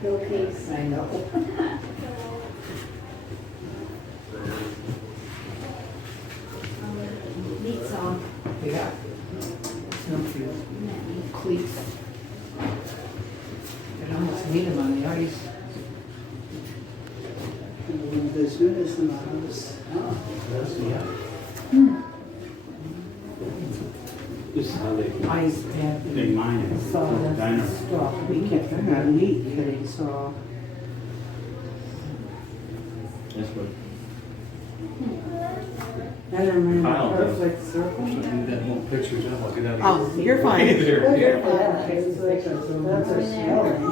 Pillowcase. I know. Neat song. Yeah. No fear. Cleats. I almost need them on the ice. Das Schöne ist immer alles. This is how they Ice pad. mine it. Sawdust Diner. straw. We kept I them got out. neat fitting saw. That's what And I'm in Kyle a does. perfect circle. Shouldn't do that one pictures up, I'll get out of here. Oh, you're fine. There, You're yeah. fine. It's like that's a smell, ain't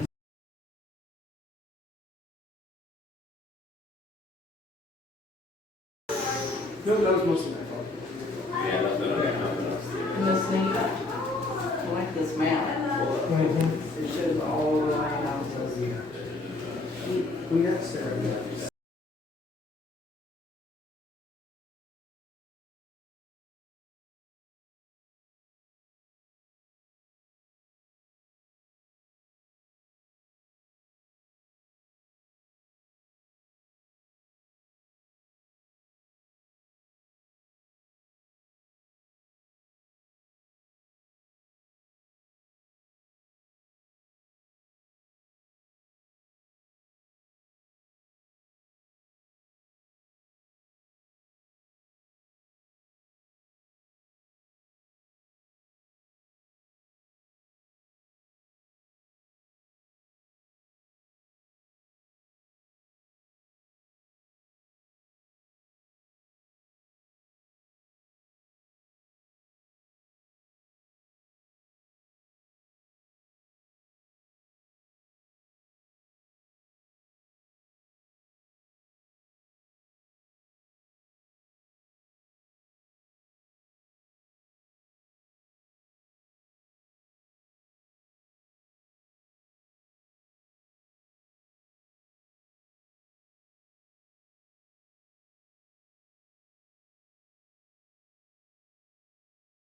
it? No, that was mostly my fault. Yeah, that's what I got. This thing, I like this map. It shows all the houses. We got Sarah.